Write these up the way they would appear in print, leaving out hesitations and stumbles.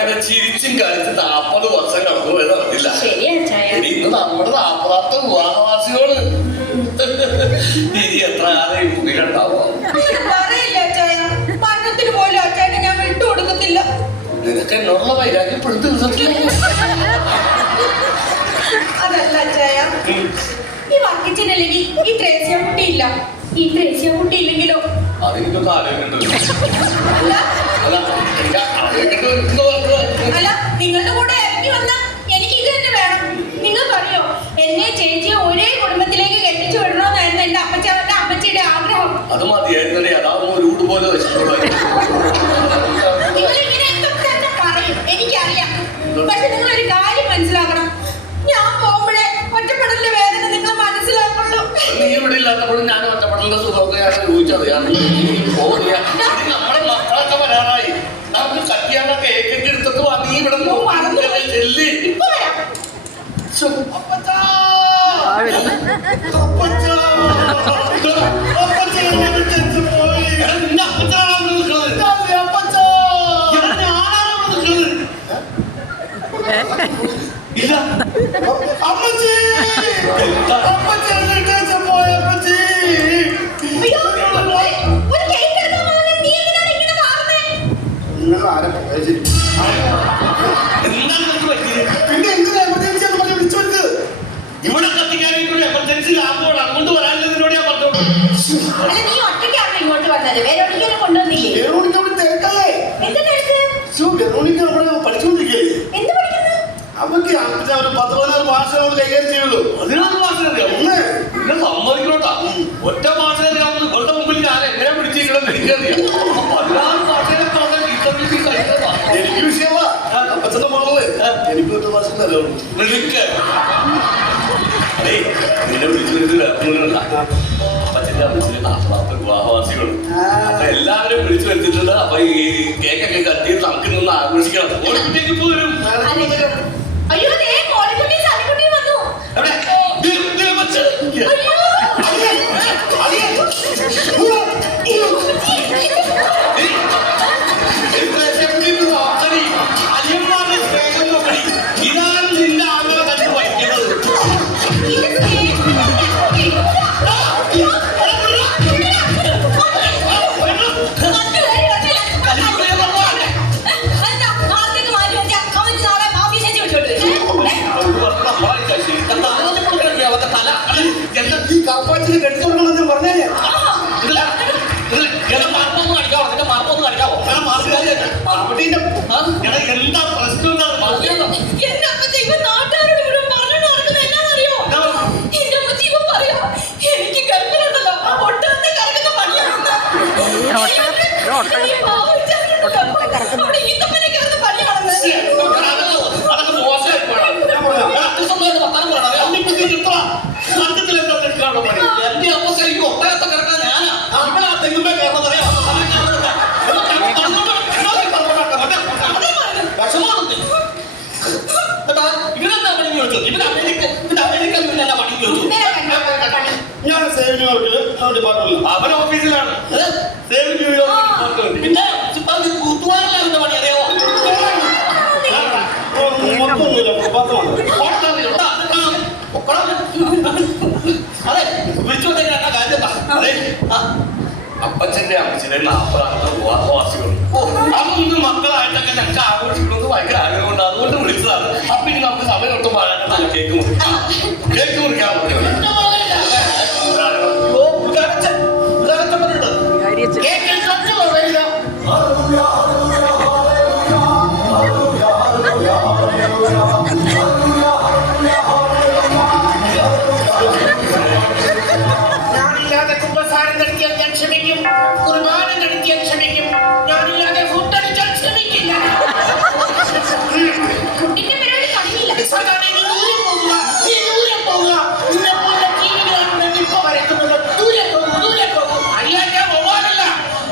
അങ്ങനെ ചിരിച്ചും കളിച്ച് 40 വർഷം കടന്നു പോയത് അറിയില്ല. ഇന്ന് നമ്മുടെ 40ാമത്തെ വിവാഹവാസികള്. ഇനി എത്ര കാലം ഈ മുഖിലുണ്ടാവോ? നിനക്ക് എന്നോടുള്ള വൈരാഗ്യം ഇപ്പോഴും തീർന്നിട്ടില്ല. അതല്ല അച്ചായ, ഈ വർക്കിച്ചനല്ലെങ്കിൽ ഈ ത്രേസ്യാക്കുട്ടി ഇല്ല. ഈ ത്രേസ്യാക്കുട്ടി ഇല്ലെങ്കിലോ? അതെനിക്കൊക്കെ ആലോചിക്കണ്ടല്ലോ. അല്ല, നിങ്ങളുടെ കൂടെ ഇറങ്ങി വന്ന എനിക്ക് ഇത് തന്നെ വേണം. നിങ്ങൾക്കറിയോ, എന്നെ ചേച്ചിയെ ഒരേ കുടുംബത്തിലേക്ക് കെട്ടിച്ചു വിടണമെന്നായിരുന്നു എന്റെ അപ്പച്ചവന്റെ അമ്മച്ചിയുടെ ആഗ്രഹം. അത് മതിയായിരുന്നേ, അതാവുമ്പോ ഒരു വീട് പോലെ നിങ്ങൾ ഇങ്ങനെയൊക്കെ തന്നെ പറയും, എനിക്കറിയാം. പക്ഷെ നിങ്ങളൊരു കാര്യം മനസ്സിലാക്കണം, ഞാൻ പോകുമ്പോഴേ ഒറ്റപ്പെടലിന്റെ വേദന നിങ്ങൾ മനസ്സിലാക്കുള്ളൂ. നീ ഇവിടെ ഇല്ലാത്തപ്പോഴും ഞാൻ ഒറ്റപ്പെടലിന്റെ സുഖമൊക്കെ ഞാൻ ചോദിച്ചത്. നമ്മുടെ മക്കളൊക്കെ വരാറായി. നമുക്ക് കട്ടിയാണ കേക്കൊക്കെ എടുത്തിട്ട് വാ. നീ ഇവിടെ ചെല്ലി. ഇല്ല അമ്മച്ചി, ഇവിടെ കത്തിക്കാനായിട്ടുള്ള എമർജൻസി ആകുമ്പോൾ അങ്ങോട്ട് വരാനുള്ളതിനോട് ഞാൻ പറഞ്ഞോളൂ. നീ ഒറ്റയ്ക്കാണ് ഇങ്ങോട്ട് വന്നത്, വേറെ ഒരിക്കലും കൊണ്ടുവന്നില്ലേ? പഠിച്ചുകൊണ്ടിരിക്കുകയല്ലേ? എന്ത് പഠിക്കുന്നു? അവർക്ക് ഒരു 10-14 ഭാഷകൾ കൈകാര്യം ചെയ്യുള്ളൂ. 14 ഭാഷ അറിയാം. പിന്നെ സമ്മതിക്കണോട്ടാ, ഒറ്റ ഭാഷ അറിയാവുന്ന ഇവരുടെ മുമ്പിൽ ഞാൻ എങ്ങനെ പിടിച്ചിരിക്കണം എനിക്കറിയാം. 14 ഭാഷയെ എനിക്ക് വിഷയമാ. അപ്പച്ചന്റെ മോളെ എനിക്ക് ഒറ്റ ഭാഷ അറിയാവുള്ളൂ. നിന്നെ വിളിച്ചു വരുത്തില്ല. അപ്പച്ചന്റെ അമ്മച്ചിന്റെ 40ാമത്തെ വിവാഹവാസികളും. അപ്പൊ എല്ലാവരും വിളിച്ചു വരുത്തിയിട്ടുണ്ട്. അപ്പൊ ഈ കേക്കൊക്കെ കട്ട് ചെയ്ത് നമുക്ക് നിന്ന് ആഘോഷിക്കണം. ഓടിക്കുട്ടിക്ക് പോരും. അയ്യോ, വന്നു. ഇതാണ് നിന്റെ ആളുകളെ കണ്ടു വയ്ക്കുന്നത്. എന്താ പ്രശ്നം? എനിക്ക് ഗർഭിലുണ്ടല്ലോ, ഒട്ടകത്തെ കറക്കുന്ന പണിയാണ്. ഞാൻ സേവ് ന്യൂയോർക്കില് അവൻ ഓഫീസിലാണ്. സേവ് ന്യൂയോർക്കിൽ പിന്നെ പണി അറിയാമോ? അതെ, വിളിച്ചോട്ടേക്കാ കാര്യം. അതെ, അപ്പച്ചന്റെ അമ്മച്ചന്റെ 40ാമത്തെ വിവാഹവാസികൾ. അന്ന് മക്കളായിട്ടൊക്കെ ഞങ്ങൾക്ക് ആഘോഷിക്കണമെന്ന് ഭയങ്കര ആഗ്രഹമുണ്ട്. അതുകൊണ്ട് വിളിച്ചതാണ്. അപ്പൊ ഇനി നമുക്ക് സമയം ഒട്ടും പാടാൻ കേക്ക് മുറിക്കാം. കേക്ക് മുറിക്കാൻ ഞാനില്ലാതെ കുമ്പസാരം നടത്തിയാൽ ഞാൻ ക്ഷമിക്കും. കുർബാന നടത്തിയാൽ ക്ഷമിക്കും. ഞാനില്ലാതെ ഫുഡ് അടിച്ചാൽ ക്ഷമിക്കില്ല. കുട്ടിന്റെ പരിപാടി തുടങ്ങിയില്ല. നീ ദൂരെ പോകുക, നീ ദൂരെ പോകുക. നിന്നെ പോലെ ജീവികളാണ് ഇപ്പൊ വരയ്ക്കുന്നത്. ദൂരെ പോകും, ദൂരെ പോകും. അറിയാൻ പോവാനല്ല.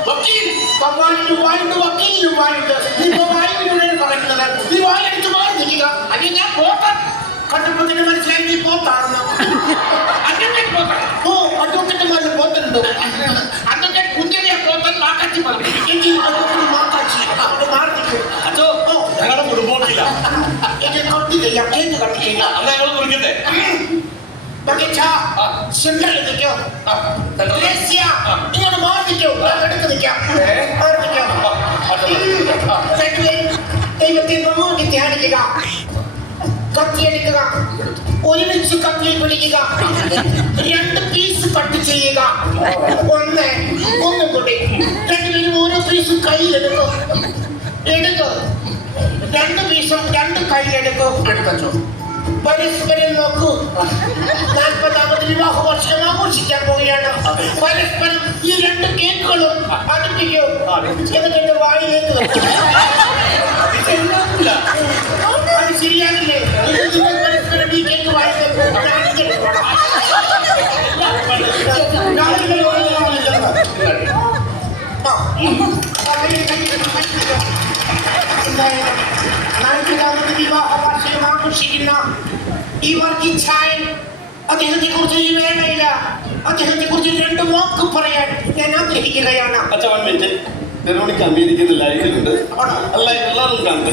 വക്കീൽ വവ്വാലിനും വായുണ്ട്, വക്കീലിനും വായുണ്ട്. നീ ഇപ്പൊ വായുവിലൂടെ പറയുന്നത്. നീ വായടിച്ച് മാറി നിൽക്കുക. അല്ലെങ്കിൽ ഞാൻ പോക്കാൻ കണ്ടപ്പോൾ തന്നെ മനസ്സിലായി നീ പോത്താണെന്ന്. അഡ്വക്കേറ്റുമാരുടെ പോത്തുണ്ട്. അഡ്വക്കേറ്റ് കുഞ്ഞിനെ പോത്തൻ മാക്കാച്ചി പറഞ്ഞു. എങ്കിൽ അഡ്വക്കേറ്റ് മാക്കാച്ചി അവിടെ മാറി നിൽക്കും. ഞങ്ങളുടെ ചെയ്യാം, കേക്ക് കട്ട് ചെയ്യാം. അന്ന് ഞങ്ങൾ കുറിക്കട്ടെ. ബക്കച്ച, സെന്ററിൽ നിൽക്കോ. ഗ്രേസ്യ, ഇങ്ങോട്ട് മാറി നിൽക്കോ. അടുത്ത് നിൽക്കാം. മാറി നിൽക്കാം. ദൈവത്തെ മുന്നോട്ട് ധ്യാനിക്കുക. കത്തിയെടുക്കുക. ഒരുമിച്ച് കത്തിയിൽ പിടിക്കുക. 2 പീസ് കട്ട് ചെയ്യുക. ഒന്നും കൂടി. രണ്ടുപേരും ഓരോ പീസ് കയ്യിലെടുക്കും. എടുക്കും. 2 പീസും 2 കയ്യിലെടുക്കും. എടുക്കോ. പരസ്പരം നോക്കൂ. 40ാമത് വിവാഹ വർഷം ആഘോഷിക്കാൻ പോവുകയാണ്. പരസ്പരം ഈ 2 കേക്കുകളും അടുപ്പിക്കൂ. എന്നിട്ട് എന്റെ വായിലേക്ക് അത് ശരിയാകില്ലേ? നിങ്ങൾ പരസ്പരം ഈ കേക്ക് വായിലേക്ക് വിവാഹ വാർഷികം ആഘോഷിക്കുന്ന ഈ വർഗീച്ചായൻ അദ്ദേഹത്തെ കുറിച്ച് ഈ വേളയില്ല. അദ്ദേഹത്തെ കുറിച്ച് 2 വാക്ക് പറയാൻ ഞാൻ ആഗ്രഹിക്കുകയാണ്. വെറോണിക്ക അമേരിക്കയിൽ ലൈവിലുണ്ട്. അല്ല എല്ലാവരും കാണട്ടെ.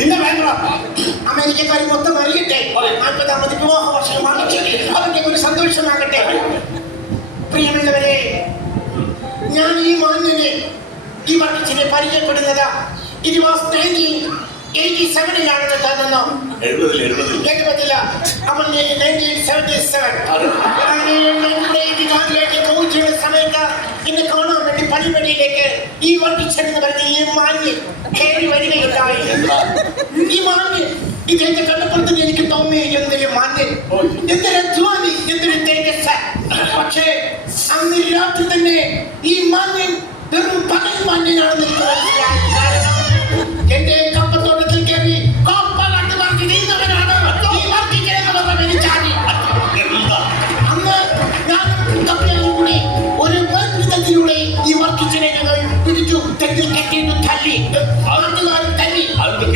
നിന്നെ വേണ്ട. അമേരിക്കക്കാർ മൊത്തം അറിയട്ടെ. 40ാമത് വിവാഹ വർഷം അവർക്ക് ഒരു സന്തോഷമാകട്ടെ. പ്രിയമുള്ളവരെ, ഞാൻ ഈ മാന്യനെ ഈ വർഗീച്ചിനെ പരിചയപ്പെടുന്നത് 1987 തോന്നുന്നു. 70 അവൻ 1977 സമയത്ത് ഇന്ന് കാണാൻ വേണ്ടി പണിപടിയിലേക്ക് ഈ വർഗീച്ചെന്ന് പറഞ്ഞ ഈ മാന്യൻ കയറി വരികയുണ്ടായി. ഈ മാന്യൻ ഇദ്ദേഹത്തെ കണ്ടപ്പോഴത്തേക്ക് എനിക്ക് തോന്നി എന്തൊരു മാന്യൻ, എന്തൊരു അധ്വാനി, എന്തൊരു തേജസ്. പക്ഷേ അന്ന് രാത്രി തന്നെ ഈ മാന്യൻ വെറും പകൽ മാന്യനാണെന്ന് എനിക്ക് മനസ്സിലായി. കാരണം എന്റെ കപ്പത്തോട്ടത്തിൽ കയറി കോപ്പ കണ്ടു പറഞ്ഞ് നീന്തവനാണ് ഈ വർഗീച്ചനെന്ന് പറഞ്ഞ ചാടി. അന്ന് ഞാൻ കപ്പയാലും കൂടി ഒരു വിധത്തിലൂടെ ഈ വർഗീച്ചനെ ഞങ്ങൾ പിടിച്ചു. തെങ്ങിൽ കെട്ടിയിട്ട് തല്ലി. നാട്ടുകാരും തല്ലി.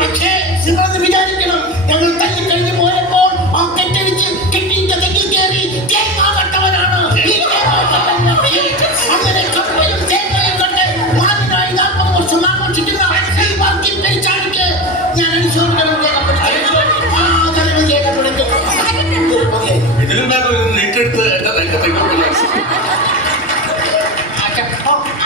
പക്ഷേ നിങ്ങളൊന്ന് വിചാരിക്കണം, ഞങ്ങൾ തല്ലി കഴിഞ്ഞ് പോയപ്പോൾ ആ കെട്ടടിച്ച് കെട്ടിയിട്ട് തെങ്ങിൽ കയറി തേങ്ങ കട്ടവനാണ്. അങ്ങനെ കപ്പയും തേങ്ങയും കണ്ട് മാന്യനായി 40 വർഷം ആഘോഷിക്കുന്ന ഈ വർഗീച്ചനിക്ക് ഞാൻ അനുശോചനം രേഖപ്പെടുത്തി. ഇതിലുണ്ടാകും നീട്ടെടുത്ത്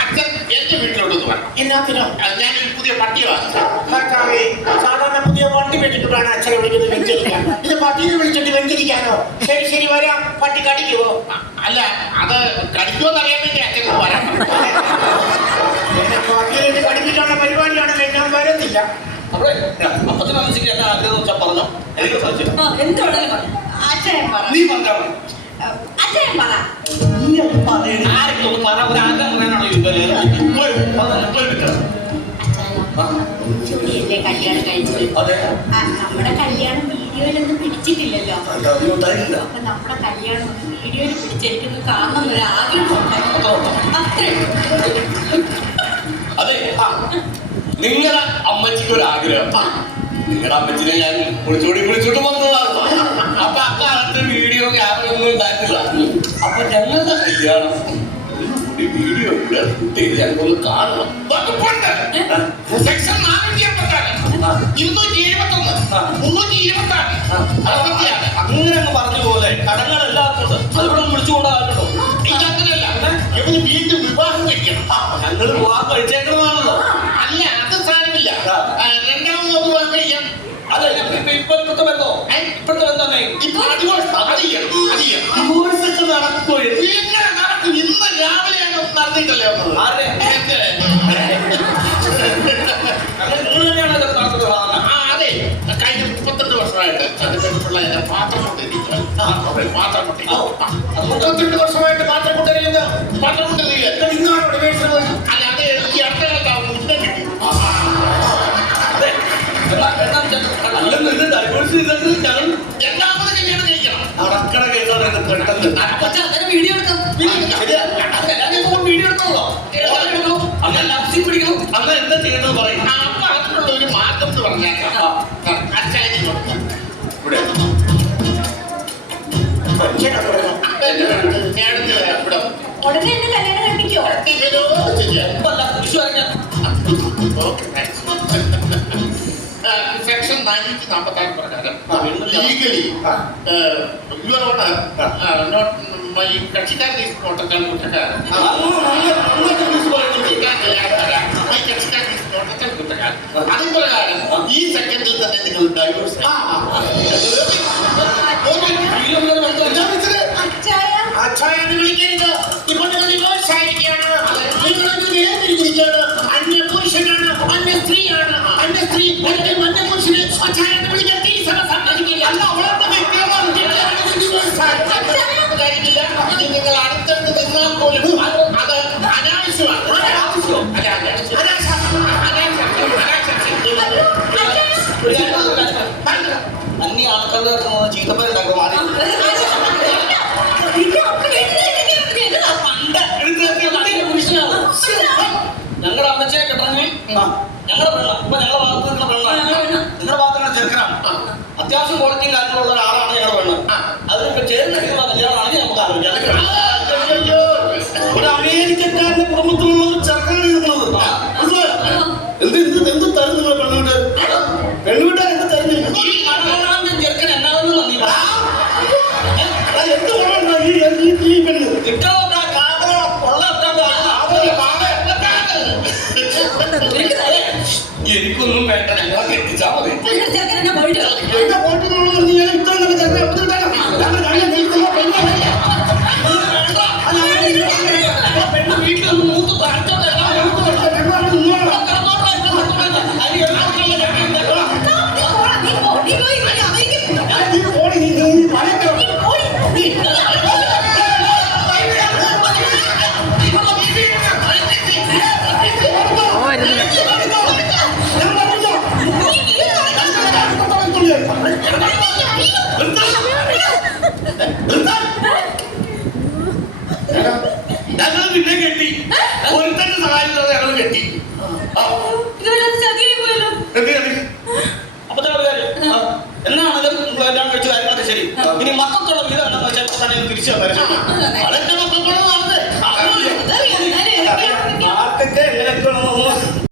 അച്ഛൻ എന്റെ വീട്ടിലോട്ട് വരണം. എന്നാത്തിനോ? ഞാനൊരു പുതിയ പട്ടിയെ വാങ്ങിച്ചു. ഭർത്താവേ, സാധാരണ പുതിയ വണ്ടി വെച്ചിട്ടാണ് അച്ഛനെ വിളിക്കുന്നത് വെഞ്ചരിക്കാൻ. ഇത് പട്ടീനെ വിളിച്ചിട്ട് വെഞ്ചരിക്കാനോ? ശരി ശരി വരാം. പട്ടി കടിക്കുവോ? അല്ല, അത് കടിക്കുമെന്ന് അറിയാൻ വേണ്ടി അച്ഛൻ വരാം. പട്ടിയിലിട്ട് കടിപ്പിക്കാനുള്ള പരിപാടിയാണല്ലോ. ഞാൻ വരത്തില്ല. അപ്പത്തിന് മനസ്സിൽ എന്നെ ആഗ്രഹം വെച്ചാൽ പറഞ്ഞോ, എനിക്ക് സാധിച്ചു. നീ പറഞ്ഞാൽ ആരെങ്കിലും ഒന്ന് പറ. ഒരു ആഗ്രഹം പറയാനാണോ കല്യാണം കഴിച്ചത്? നമ്മുടെ കല്യാണം വീഡിയോയിലൊന്നും പിടിച്ചിട്ടില്ലല്ലോ. അപ്പൊ നമ്മുടെ കല്യാണം വീഡിയോയിൽ പിടിച്ചെടുക്കുന്നത് കാണണം എന്നൊരു ആഗ്രഹമുണ്ട്. അത്രേ. അതെ, നിങ്ങളുടെ അമ്മച്ചിക്ക് ഒരു ആഗ്രഹം. നിങ്ങളുടെ അമ്മച്ചിനെ ഞാൻ വിളിച്ചോട്ട് വന്നതാണ്. അപ്പൊ അക്കാലത്ത് വീഡിയോ ക്യാമറ ഒന്നും ഉണ്ടായിട്ടില്ല. അപ്പൊ ഞങ്ങളുടെ കല്യാണം വീഡിയോ ഞങ്ങളൊന്ന് കാണണം. സെക്ഷൻ 421 അങ്ങനെ അങ്ങ് പറഞ്ഞ പോലെ കടങ്ങൾ എല്ലാവർക്കും ഉണ്ട്. അതിവിടെ വിളിച്ചുകൊണ്ടാകട്ടോ. ഇതങ്ങനെയല്ല. ഇവന് വീണ്ടും വിവാഹം കഴിക്കണം. ഞങ്ങൾ വിവാഹം കഴിച്ചേക്കണമാണല്ലോ. അല്ല, അത് സാരമില്ല. രണ്ടാമത് വിവാഹം കഴിക്കാം. അതല്ല ഇപ്പോഴത്തെ ബന്ധോ? ഇപ്പോഴത്തെ ബന്ധം ഇപ്പൊ ഡിവോഴ്സ് നടക്കുമോ? എങ്ങനെ നടക്കും? ഇന്ന് രാവിലെയാണ് നടന്നിട്ടല്ലേ വന്നത്. ആരെ നിങ്ങൾ തന്നെയാണ് ഇതൊക്കെ നടത്തുന്നത്? അതെ, കഴിഞ്ഞ 32 വർഷമായിട്ട് പിള്ളേരെ പാത്രം കൊണ്ടിരിക്കുന്നത്. 32 വർഷമായിട്ട് പാത്രം കൊണ്ടിരിക്കുന്നത്. പാത്രം കൊണ്ടിരിക്കുക ഇന്നാണോ ഡിവോഴ്സ്? അല്ല, അത് ഈ അടുത്ത കാലത്താവും ഉന്നം കിട്ടി. അല്ലെന്ന് ഇത് ഡൈവേഴ്സ് ചെയ്തിട്ട് ഞങ്ങൾ രണ്ടാമത് കല്യാണം കഴിക്കണം. നടക്കണ കേസാണ് പെട്ടെന്ന് വീഡിയോ എടുക്കാം. വീഡിയോ എടുക്കണോ? അങ്ങനെ ലക്ഷ്യം പിടിക്കണം. അന്ന് എന്താ ചെയ്യുന്നത് പറയും. അപ്പൊ അതിനുള്ള ഒരു മാർഗം എന്ന് പറഞ്ഞേക്കാം. അച്ഛനെ കൊടുക്കാം. ഇവിടെ ഉടനെ എന്നെ കല്യാണം കഴിപ്പിക്കോ? ചെയ്യാം. ഇപ്പൊ അല്ല, വിഷു കഴിഞ്ഞാൽ സെക്ഷൻ 446 പ്രകാരം ലീഗലി യുവർ ഓണർ മൈ കക്ഷിക്കാരൻ ഈസ് ടോട്ടൽ കുറ്റക്കാരൻ. മൈ കക്ഷിക്കാരൻ ഈസ് ടോട്ടൽ കുറ്റക്കാരൻ. അതിൻ പ്രകാരം ഈ സെക്കൻഡിൽ തന്നെ നിങ്ങൾ ഡൈവേഴ്സ്. അച്ഛായെന്ന് വിളിക്കരുത്. ഇപ്പൊ നിങ്ങൾ ഡിവോഴ്സ് ആയിരിക്കുകയാണ്. നിങ്ങളൊരു വേർതിരിച്ചിരിക്കുകയാണ്. അന്യ പുരുഷനാണ്, അന്യ സ്ത്രീയാണ്. അന്യ സ്ത്രീ അല്ലെങ്കിൽ അന്യ പുരുഷനെ അച്ഛായെന്ന് വിളിക്കാൻ തീരെ സമ്മതിക്കില്ല. അല്ല, അവളത്തെ വ്യക്തികളാണ്. കാര്യമില്ല. ഇത് നിങ്ങൾ അടുത്തടുത്ത് നിന്നാൽ പോലും അത് അനാവശ്യമാണ്. അന്യ ആൾക്കാരുടെ ചീത്തപ്പേരുണ്ടാക്കും മാറി ഞങ്ങളുടെ അമ്മച്ചയെ കെട്ടണമെങ്കിൽ ഞങ്ങളുടെ പെണ്ണ ഇപ്പൊ ഞങ്ങളുടെ ഭാഗത്ത് നിൽക്കുന്ന പെണ്ണ നിങ്ങളുടെ ഭാഗത്തുള്ള ചെറുക്കനാണ്. അത്യാവശ്യം ക്വാളിറ്റിയും കാര്യങ്ങളുള്ള ഒരാളാണ് ഞങ്ങളുടെ പെണ്ണ്. അതിനിപ്പോ ചേർന്ന് കല്യാണമാണെങ്കിൽ നമുക്ക് ആലോചിക്കാം. ഒരു അമേരിക്കക്കാരന്റെ കുടുംബത്തിലുള്ള ഒരു ചെറുക്കനാണ് ഇരുന്നത്. എന്ത് തരും നിങ്ങളെ പെണ്ണുവിട്ട് പെണ്ണുവിട്ടാൻ എന്ത് തരുന്നില്ല. ചെറുക്കൻ എന്നാണെന്ന് നന്ദി എന്ത് കൊണ്ടാണ് ഈ പെണ്ണ് കിട്ടാ കാതല കൊള്ള എനിക്കൊന്നും വേണ്ട, ഞങ്ങളെ കെട്ടിച്ചാ മതി. വീട്ടിൽ മൂത്ത് പറഞ്ഞോട്ടെ ഞങ്ങൾ പിന്നെ കെട്ടി ഒരുത്തന്റെ സഹായത്തോടെ ഞങ്ങൾ കെട്ടി. അപ്പൊ എന്നാണെങ്കിലും എല്ലാം കഴിച്ച കാര്യങ്ങളൊക്കെ ശരി. ഇനി മക്കൾക്കുള്ള വീട് എന്താണെന്ന് വെച്ചാൽ തിരിച്ചു വന്നാൽ